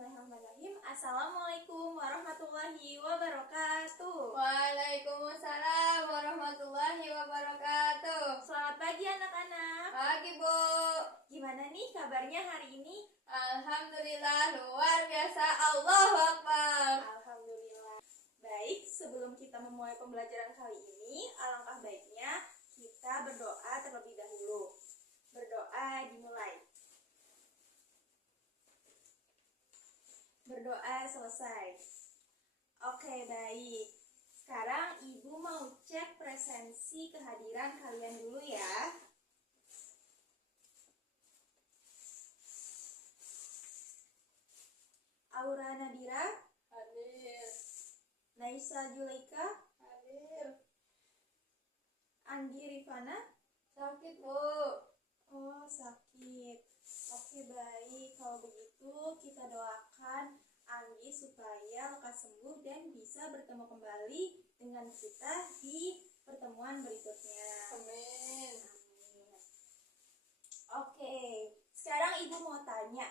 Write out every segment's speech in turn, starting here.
Bismillahirrahmanirrahim. Assalamualaikum warahmatullahi wabarakatuh. Waalaikumsalam warahmatullahi wabarakatuh. Selamat pagi anak-anak. Pagi, Bu. Gimana nih kabarnya hari ini? Alhamdulillah, luar biasa. Allahu Akbar. Alhamdulillah. Baik, sebelum kita memulai pembelajaran kali ini, alangkah baiknya kita berdoa terlebih dahulu. Berdoa dimulai. Berdoa selesai. Oke, baik. Sekarang Ibu mau cek presensi kehadiran kalian dulu ya. Aura Nadira, Hadir. Naisa Juleika, Hadir. Andi Rifana. Sakit, Bu. Oh, sakit. Oke, baik. Kalau begitu kita doakan Andi supaya lekas sembuh dan bisa bertemu kembali dengan kita di pertemuan berikutnya. Amin. Amin. Oke, sekarang Ibu mau tanya.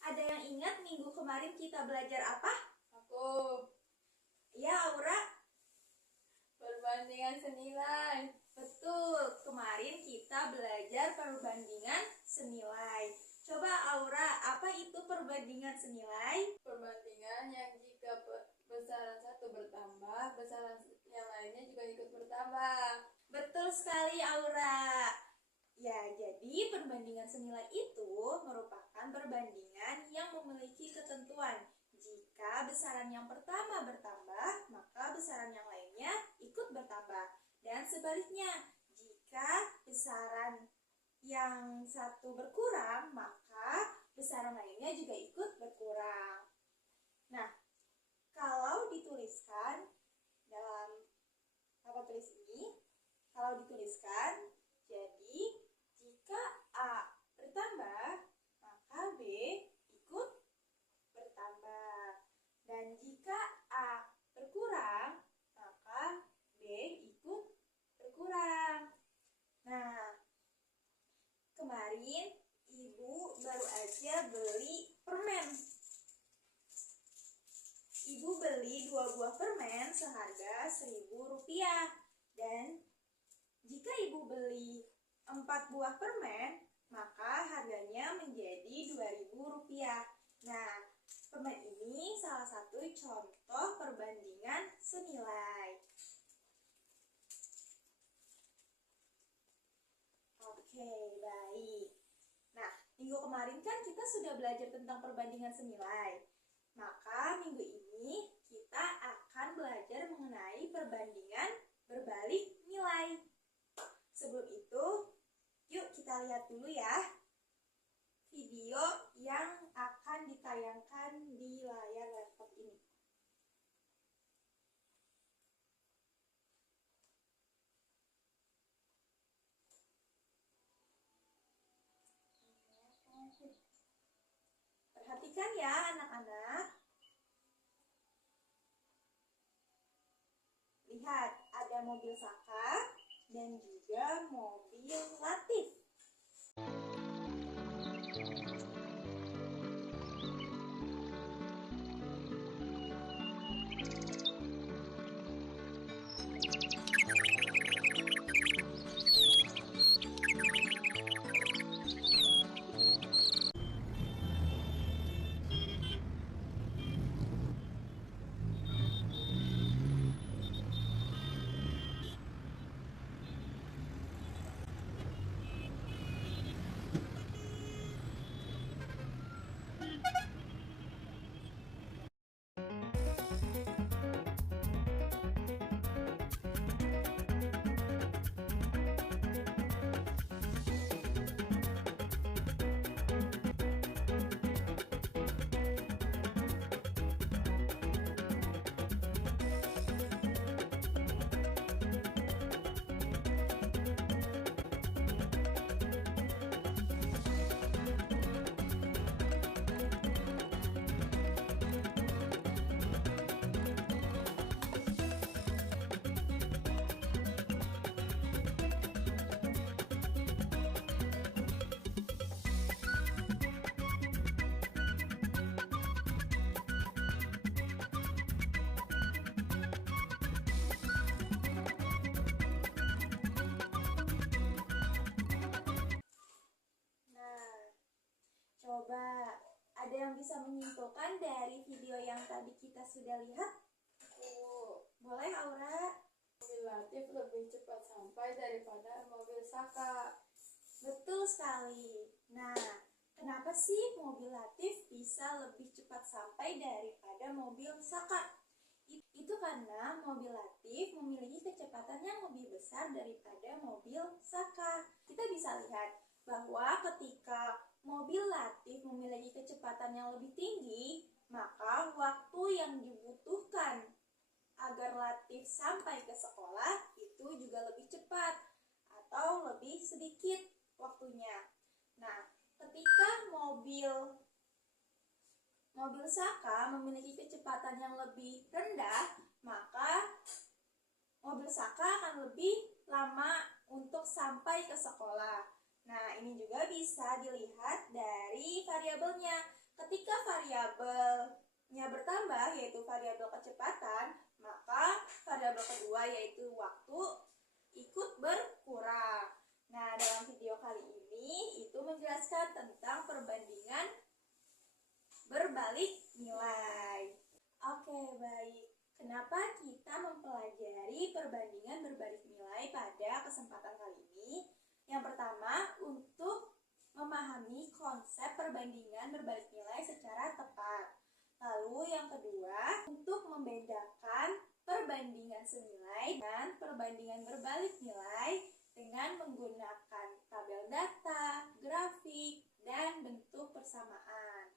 Ada yang ingat minggu kemarin kita belajar apa? Aku Ya, Aura. perbandingan senilai. Betul, kemarin kita belajar perbandingan senilai. Coba Aura, apa itu perbandingan senilai? Perbandingan yang jika besaran satu bertambah, besaran yang lainnya juga ikut bertambah. Betul sekali Aura. Ya, jadi perbandingan senilai itu merupakan perbandingan yang memiliki ketentuan. Jika besaran yang pertama bertambah, maka besaran yang lainnya ikut bertambah. Dan sebaliknya, jika besaran yang satu berkurang, maka besaran lainnya juga ikut berkurang. Nah, kalau dituliskan dalam papan tulis ini, kalau dituliskan, jadi jika A bertambah, maka B ikut bertambah. Dan jika A berkurang, maka B ikut berkurang. Nah, kemarin Ibu baru aja beli permen. Ibu beli 2 buah permen seharga Rp1.000. Dan jika Ibu beli 4 buah permen, maka harganya menjadi Rp2.000. Nah, permen ini salah satu contoh perbandingan senilai. Oke, baik. Nah, minggu kemarin kan kita sudah belajar tentang perbandingan senilai. Maka minggu ini kita akan belajar mengenai perbandingan berbalik nilai. Sebelum itu, yuk kita lihat dulu ya video yang akan ditayangkan di layar laptop ini. Perhatikan ya anak-anak. Lihat, ada mobil Saka dan juga mobil Latif. Coba, ada yang bisa menyimpulkan dari video yang tadi kita sudah lihat? Boleh, Aura? Mobil Latif lebih cepat sampai daripada mobil Saka. Betul sekali. Nah, kenapa sih mobil Latif bisa lebih cepat sampai daripada mobil Saka? Itu karena mobil Latif memiliki kecepatan yang lebih besar daripada mobil Saka. Kita bisa lihat bahwa ketika mobil Latif memiliki kecepatan yang lebih tinggi, maka waktu yang dibutuhkan agar Latif sampai ke sekolah itu juga lebih cepat atau lebih sedikit waktunya. Nah, ketika mobil Saka memiliki kecepatan yang lebih rendah, maka mobil Saka akan lebih lama untuk sampai ke sekolah. Nah, ini juga bisa dilihat dari variabelnya. Ketika variabelnya bertambah, yaitu variabel kecepatan, maka variabel kedua yaitu waktu ikut berkurang. Nah, dalam video kali ini itu menjelaskan tentang perbandingan berbalik nilai. Oke, baik. Kenapa kita mempelajari perbandingan berbalik nilai pada kesempatan kali ini? Yang pertama, untuk memahami konsep perbandingan berbalik nilai secara tepat. Lalu yang kedua, untuk membedakan perbandingan senilai dan perbandingan berbalik nilai dengan menggunakan tabel data, grafik, dan bentuk persamaan.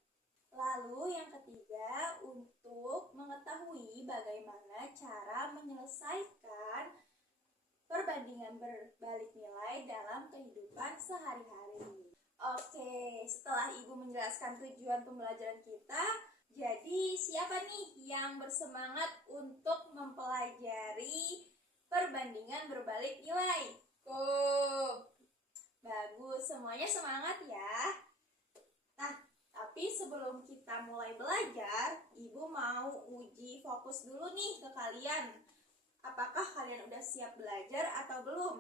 Lalu yang ketiga, untuk mengetahui bagaimana cara menyelesaikan perbandingan berbalik nilai dalam kehidupan sehari-hari. Oke, setelah Ibu menjelaskan tujuan pembelajaran kita, jadi siapa nih yang bersemangat untuk mempelajari perbandingan berbalik nilai? Bagus, semuanya semangat ya. Nah, tapi sebelum kita mulai belajar, Ibu mau uji fokus dulu nih ke kalian. Apakah kalian udah siap belajar atau belum?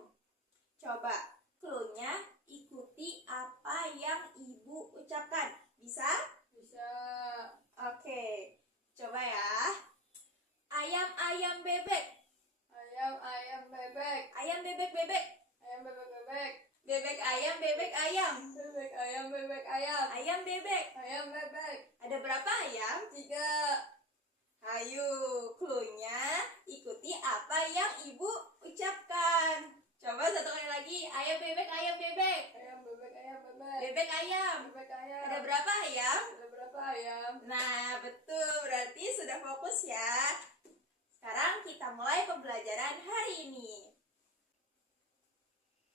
Coba, clue-nya ikuti apa yang Ibu ucapkan. Bisa? Bisa. Oke, coba ya. Ayam-ayam bebek. Ayam bebek. Ayam bebek bebek. Ayam bebek bebek. Bebek ayam bebek ayam. Bebek ayam bebek ayam. Ayam bebek. Ayam bebek. Ada berapa ayam? 3. Ayo, clue-nya ikuti apa yang Ibu ucapkan. Coba satu kali lagi. Ayam bebek ayam bebek. Ayam bebek ayam bebek. Bebek ayam. Bebek ayam. Ada berapa ayam? Ada berapa ayam? Nah, betul. Berarti sudah fokus ya. Sekarang kita mulai pembelajaran hari ini.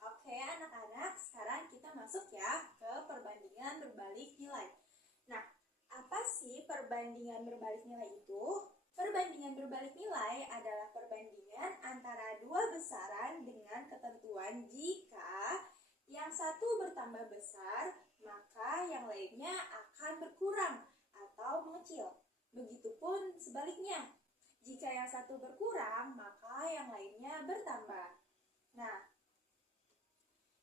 Oke, anak-anak, sekarang kita masuk ya ke perbandingan berbalik nilai. Nah, apa sih perbandingan berbalik nilai itu? Perbandingan berbalik nilai adalah perbandingan antara dua besaran dengan ketentuan jika yang satu bertambah besar, maka yang lainnya akan berkurang atau mengecil. Begitupun sebaliknya. Jika yang satu berkurang, maka yang lainnya bertambah. Nah,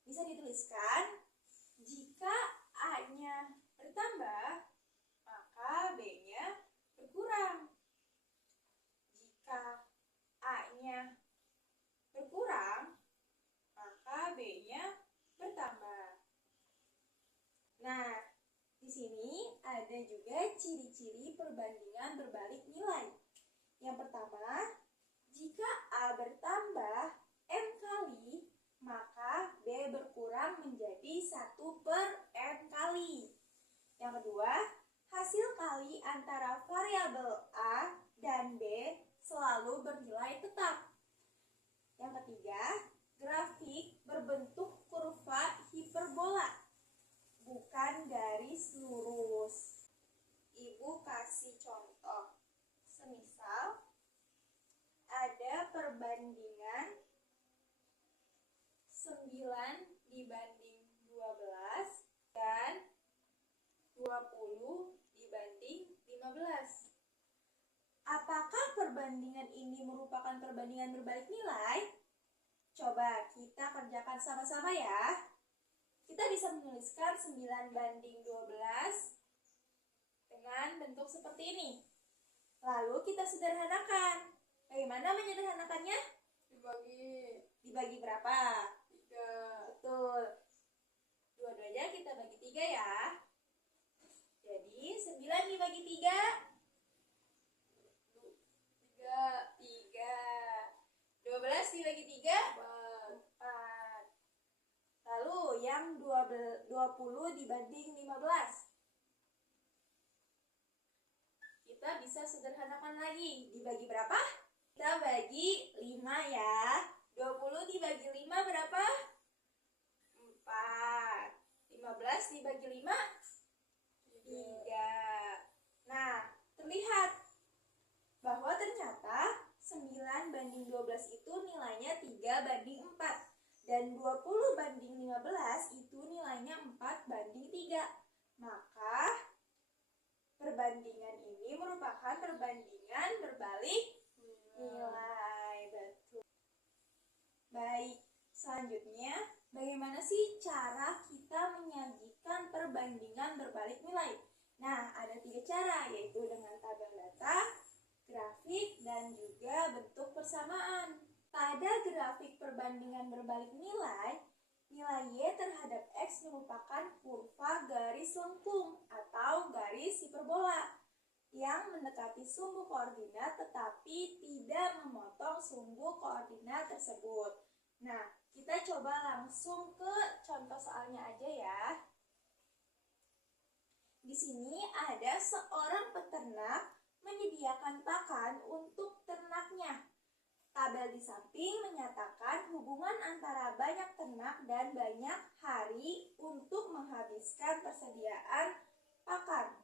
bisa dituliskan, jika A-nya bertambah, maka B-nya berkurang. Jika A-nya berkurang, maka B-nya bertambah. Nah, di sini ada juga ciri-ciri perbandingan berbalik nilai. Yang pertama, jika A bertambah M kali, maka B berkurang menjadi 1/N kali. Yang kedua, hasil kali antara variabel A dan B selalu bernilai tetap. Yang ketiga, grafik berbentuk kurva hiperbola, bukan garis lurus. Ibu kasih contoh. Semisal, ada perbandingan 9 dibanding 12 dan 20 dibanding 15. Apakah perbandingan ini merupakan perbandingan berbalik nilai? Coba kita kerjakan sama-sama ya. kita bisa menuliskan 9 banding 12 dengan bentuk seperti ini. Lalu kita sederhanakan. Bagaimana menyederhanakannya? Dibagi berapa? 3. Betul. Dua-duanya kita bagi 3 ya. Jadi 9 dibagi 3. 3. 12 dibagi 3. 4. Lalu yang 20 dibanding 15. Kita bisa sederhanakan lagi. Dibagi berapa? Kita bagi 5 ya. 20 dibagi 5 berapa? 4. 15 dibagi 5? 3. Nah, terlihat bahwa ternyata 9 banding 12 itu nilainya 3 banding 4. Dan 20 banding 15 itu nilainya 4 banding 3. Maka perbandingan ini merupakan perbandingan berbalik nilai. Betul. Baik, selanjutnya bagaimana sih cara kita menyajikan perbandingan berbalik nilai? Nah, ada 3 cara, yaitu dengan tabel data, grafik, dan juga bentuk persamaan. Pada grafik perbandingan berbalik nilai, nilai Y terhadap X merupakan kurva garis lengkung atau garis hiperbola yang mendekati sumbu koordinat tetapi tidak memotong sumbu koordinat tersebut. Nah, kita coba langsung ke contoh soalnya aja ya. Di sini ada seorang peternak menyediakan pakan untuk ternaknya. Tabel di samping menyatakan hubungan antara banyak ternak dan banyak hari untuk menghabiskan persediaan pakan.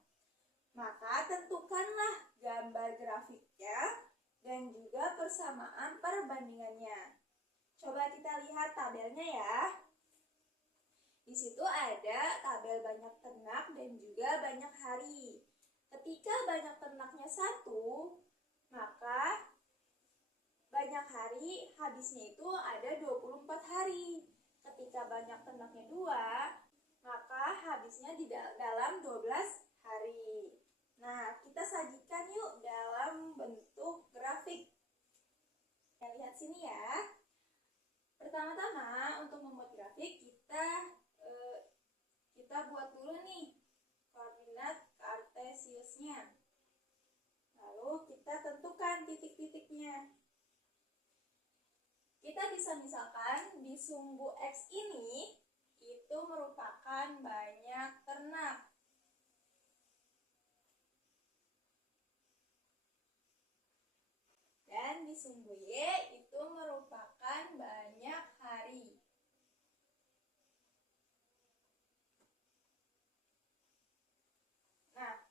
Maka tentukanlah gambar grafiknya dan juga persamaan perbandingannya. Coba kita lihat tabelnya ya. Di situ ada tabel banyak ternak dan juga banyak hari. Ketika banyak ternaknya 1, maka banyak hari habisnya itu ada 24 hari. Ketika banyak ternaknya 2, maka habisnya di dalam 12 hari. Nah, kita sajikan yuk dalam bentuk grafik. Kita lihat sini ya. Pertama-tama untuk membuat grafik kita buat dulu nih koordinat kartesiusnya. Lalu kita tentukan titik-titiknya. Kita bisa misalkan di sumbu X ini itu merupakan banyak ternak. Dan di sumbu Y itu merupakan banyak hari. Nah,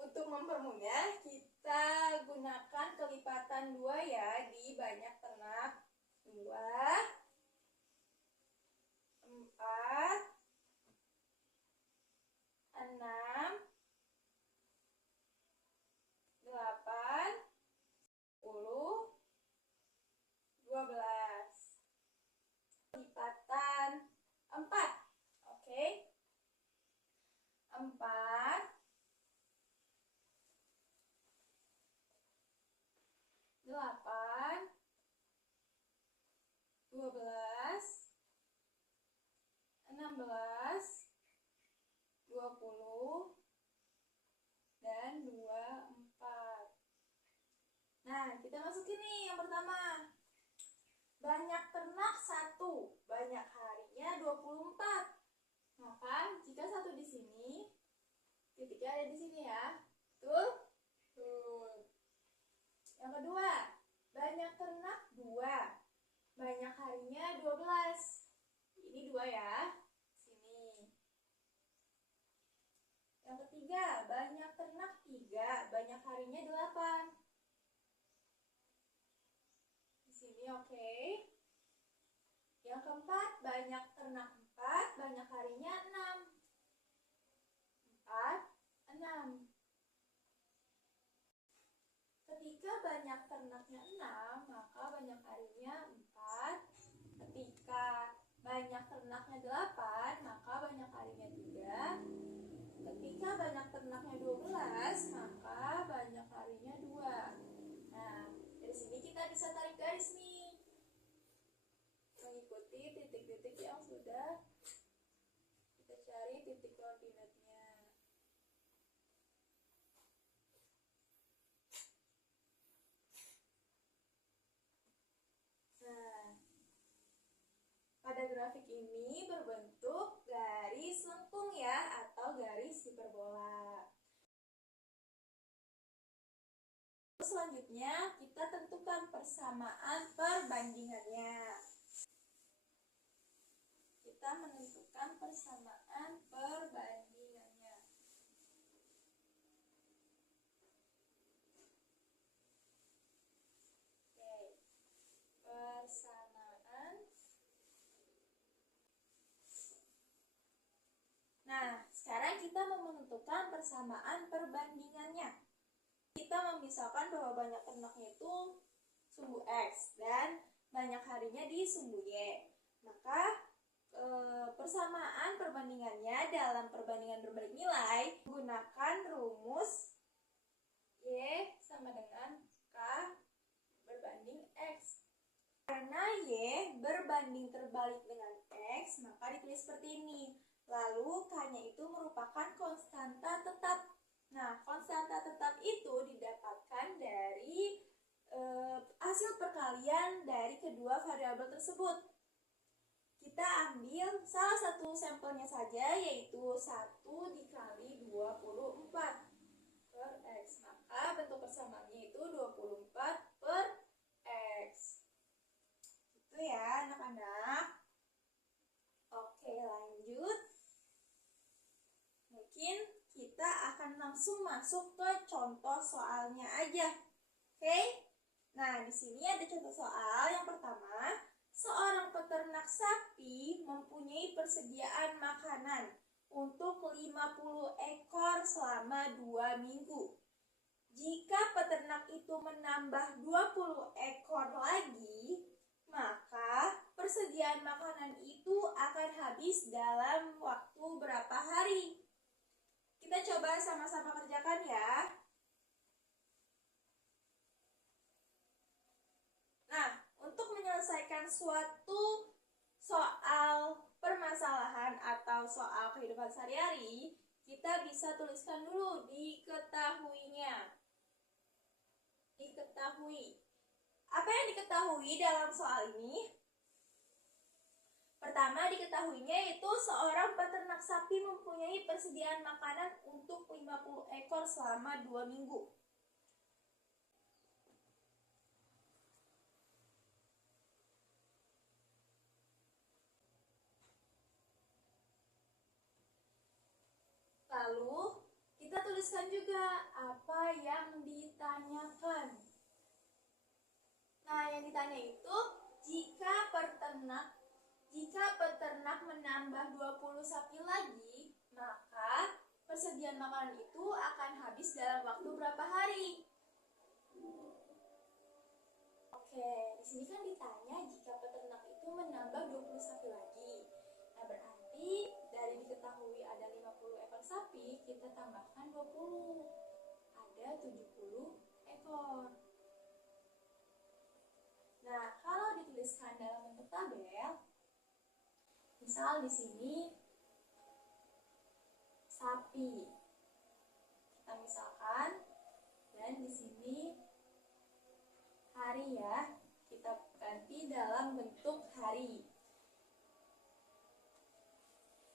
untuk mempermudah kita gunakan kelipatan 2 ya di banyak ternak. 2, 4, 6, 8, 10, 12. Lipatan 4. Oke. 4, 8, 12, 16, 20, dan 24. Nah, kita masukin nih yang pertama. Banyak ternak 1, banyak harinya 24. Maka jika 1 di sini, titiknya ada di sini ya. Betul? Betul. Yang kedua, banyak ternak 2, banyak harinya 12. Ini 2 ya. Sini. Yang ketiga, banyak ternak 3, banyak harinya 8. Di sini oke. Yang keempat, banyak ternak 4, banyak harinya 6. 4, 6. Ketika banyak ternaknya 6, maka banyak harinya 4. Ketika banyak ternaknya 8, maka banyak harinya 3. Ketika banyak ternaknya 12, maka banyak harinya 2. Nah, dari sini kita bisa tarik garis nih, mengikuti titik-titik yang sudah kita cari titik koordinatnya. Nah, pada grafik ini berbentuk garis lengkung ya, atau garis hiperbola. Selanjutnya kita tentukan persamaan perbandingannya. Kita menentukan persamaan perbandingannya. Oke, persamaan. Nah, sekarang kita mau menentukan persamaan perbandingannya. Kita memisahkan bahwa banyak ternaknya itu sumbu X dan banyak harinya di sumbu Y. Maka persamaan perbandingannya dalam perbandingan berbalik nilai menggunakan rumus Y sama dengan K berbanding X. Karena Y berbanding terbalik dengan X, maka ditulis seperti ini. Lalu K-nya itu merupakan konstanta tetap. Nah, konstanta tetap itu didapatkan dari hasil perkalian dari kedua variabel tersebut. Kita ambil salah satu sampelnya saja, yaitu 1 dikali 24 per X. Maka bentuk persamaannya itu 24 per X. Itu ya anak-anak. Oke, lanjut. Mungkin kita akan langsung masuk ke contoh soalnya aja. Oke? Nah, di sini ada contoh soal. Yang pertama, seorang peternak sapi mempunyai persediaan makanan untuk 50 ekor selama 2 minggu. Jika peternak itu menambah 20 ekor lagi, maka persediaan makanan itu akan habis dalam waktu berapa hari? Kita coba sama-sama kerjakan ya. Nah, untuk menyelesaikan suatu soal permasalahan atau soal kehidupan sehari-hari, kita bisa tuliskan dulu diketahuinya. Diketahui. Apa yang diketahui dalam soal ini? Pertama, diketahuinya yaitu seorang peternak sapi mempunyai persediaan makanan untuk 50 ekor selama 2 minggu. Lalu, kita tuliskan juga apa yang ditanyakan. Nah, yang ditanya itu, jika peternak menambah 20 sapi lagi, maka persediaan makanan itu akan habis dalam waktu berapa hari? Oke, di sini kan ditanya jika peternak itu menambah 20 sapi lagi. Nah, berarti dari diketahui ada 50 ekor sapi, kita tambahkan 20. Ada 70 ekor. Nah, kalau dituliskan dalam bentuk tabel, misal di sini sapi, kita misalkan, dan di sini hari ya, kita ganti dalam bentuk hari.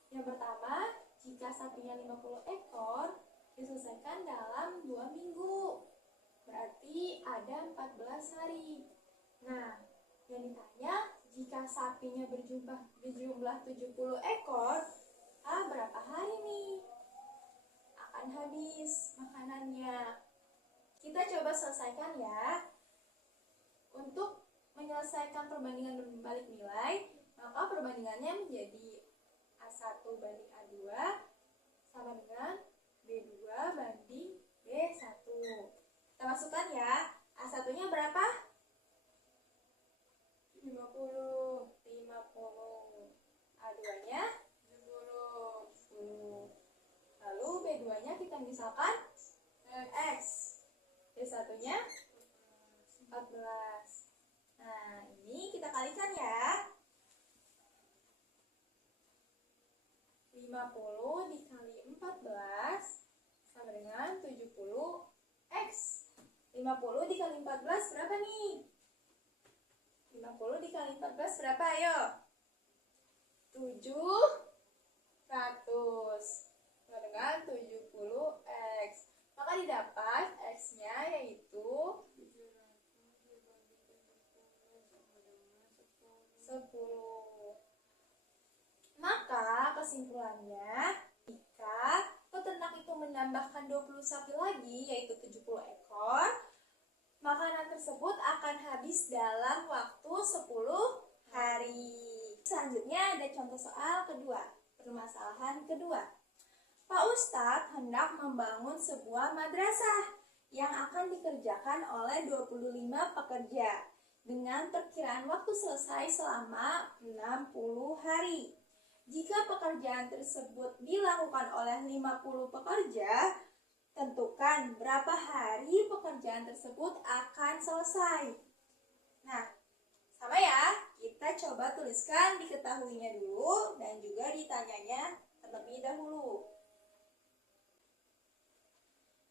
Yang pertama, jika sapinya 50 ekor, diselesaikan dalam 2 minggu, berarti ada 14 hari. Nah, yang ditanya, jika sapinya berjumlah 70 ekor, berapa hari nih akan habis makanannya? Kita coba selesaikan ya. Untuk menyelesaikan perbandingan berbalik nilai, maka perbandingannya menjadi A1 banding A2 sama dengan B2 banding B1. Kita masukkan ya. A1-nya berapa? 50. misalkan X. Y1-nya 14. Nah, ini kita kalikan ya. 50 dikali 14 sama dengan 70X. 50 dikali 14 berapa nih? 50 dikali 14 berapa? Ayo. 700 sama dengan 70X. Maka didapat X-nya yaitu 10. Maka kesimpulannya, jika peternak itu menambahkan 20 sapi lagi, yaitu 70 ekor, makanan tersebut akan habis dalam waktu 10 hari. Selanjutnya ada contoh soal kedua, permasalahan kedua. Pak Ustadz hendak membangun sebuah madrasah yang akan dikerjakan oleh 25 pekerja dengan perkiraan waktu selesai selama 60 hari. Jika pekerjaan tersebut dilakukan oleh 50 pekerja, tentukan berapa hari pekerjaan tersebut akan selesai. Nah, sama ya, kita coba tuliskan diketahuinya dulu dan juga ditanyanya terlebih dahulu.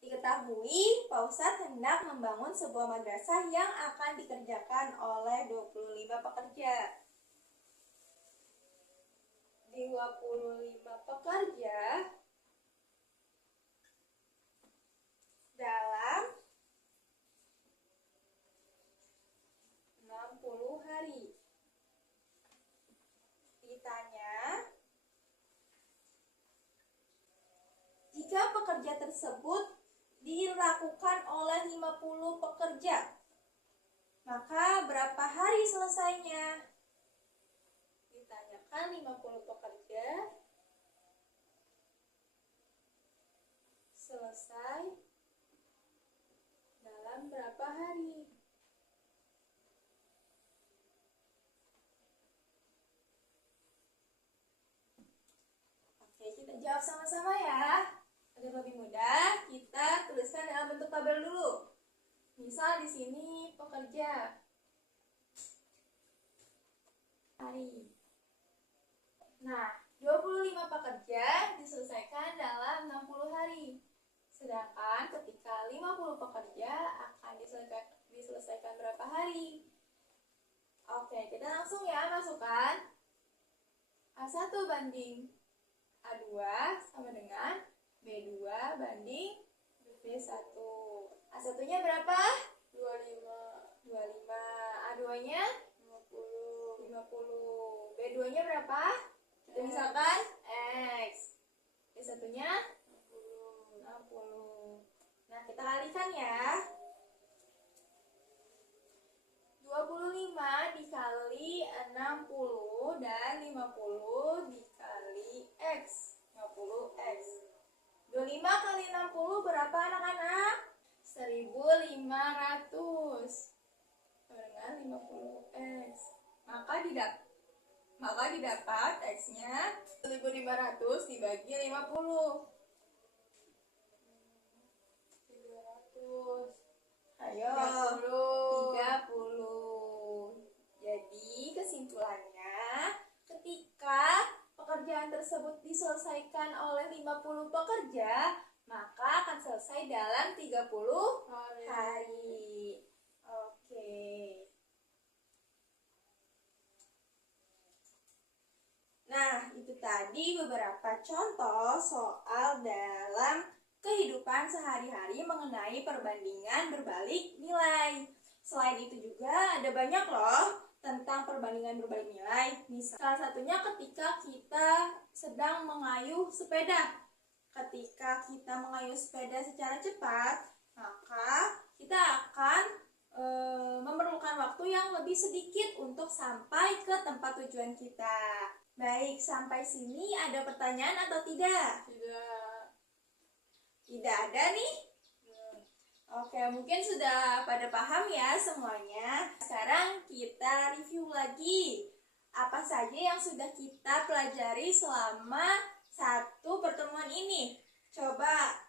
Diketahui, Pak Ustadz hendak membangun sebuah madrasah yang akan dikerjakan oleh 25 pekerja. 25 pekerja dalam 60 hari. Ditanya, jika pekerja tersebut dilakukan oleh 50 pekerja, maka berapa hari selesainya? Ditanyakan 50 pekerja selesai dalam berapa hari? Oke, kita jawab sama-sama ya. Agar lebih mudah, kita tuliskan dalam bentuk tabel dulu. Misal di sini pekerja hari. Nah, 25 pekerja diselesaikan dalam 60 hari. Sedangkan ketika 50 pekerja akan diselesaikan berapa hari? Oke, kita langsung ya masukkan. A1 banding A2 sama dengan B2 banding B1. A1-nya berapa? 25. A2-nya 50. 50. B2-nya berapa? Kita misalkan X. B1-nya 60. Nah, kita kalikan ya. 25 dikali 60 dan 50 dikali X. 50X. 25 kali 60 berapa anak-anak? 1500 dengan 50X. Maka didapat X-nya 1500 dibagi 50. 300. Ayo, 30. Jadi kesimpulannya, ketika pekerjaan tersebut diselesaikan oleh 50 pekerja, maka akan selesai dalam 30 hari. Oke. Nah, itu tadi beberapa contoh soal dalam kehidupan sehari-hari mengenai perbandingan berbalik nilai. Selain itu juga ada banyak loh tentang perbandingan berbalik nilai. Misal, salah satunya ketika kita sedang mengayuh sepeda. Ketika kita mengayuh sepeda secara cepat, maka kita akan memerlukan waktu yang lebih sedikit untuk sampai ke tempat tujuan kita. Baik, sampai sini ada pertanyaan atau tidak? Tidak. Tidak ada nih? Oke, mungkin sudah pada paham ya semuanya. Sekarang kita review lagi. Apa saja yang sudah kita pelajari selama satu pertemuan ini? Coba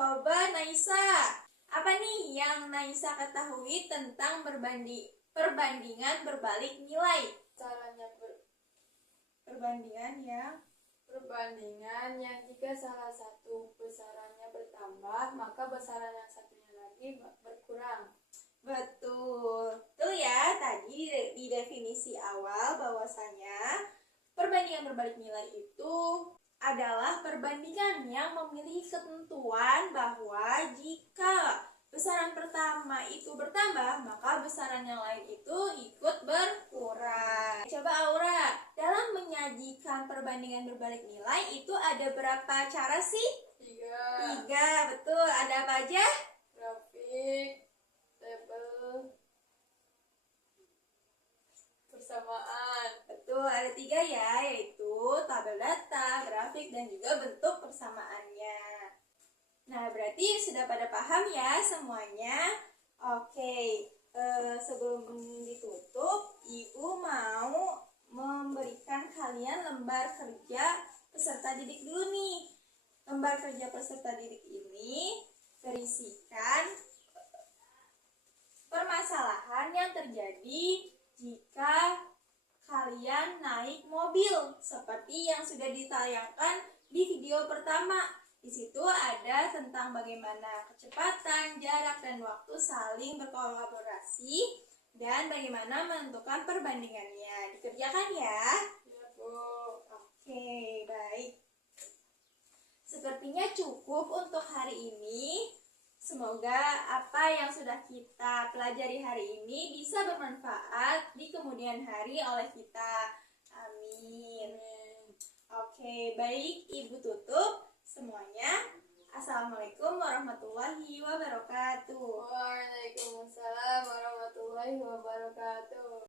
Coba Naisa, apa nih yang Naisa ketahui tentang perbandingan berbalik nilai? Caranya Perbandingan yang jika salah satu besarannya bertambah, maka besaran yang satunya lagi berkurang. betul. Tuh ya, tadi di definisi awal bahwasanya perbandingan berbalik nilai itu adalah perbandingan yang memiliki ketentuan bahwa jika besaran pertama itu bertambah, maka besaran yang lain itu ikut berkurang. Coba Aura, dalam menyajikan perbandingan berbalik nilai itu ada berapa cara sih? 3. 3, betul. Ada apa aja? Grafik, tabel, persamaan. Betul, ada 3 ya, yaitu tabel data, grafik, dan juga bentuk persamaannya. Nah, berarti sudah pada paham ya semuanya? Oke, sebelum ditutup, Ibu mau memberikan kalian lembar kerja peserta didik dulu nih. Lembar kerja peserta didik ini berisikan permasalahan yang terjadi jika kalian naik mobil seperti yang sudah ditayangkan di video pertama. Di situ ada tentang bagaimana kecepatan, jarak, dan waktu saling berkolaborasi dan bagaimana menentukan perbandingannya. Dikerjakan ya. Ya, Bu. Oke, baik. Sepertinya cukup untuk hari ini. Semoga apa yang sudah kita pelajari hari ini bisa bermanfaat di kemudian hari oleh kita. Amin. Oke, baik. Ibu tutup semuanya. Assalamualaikum warahmatullahi wabarakatuh. Waalaikumsalam warahmatullahi wabarakatuh.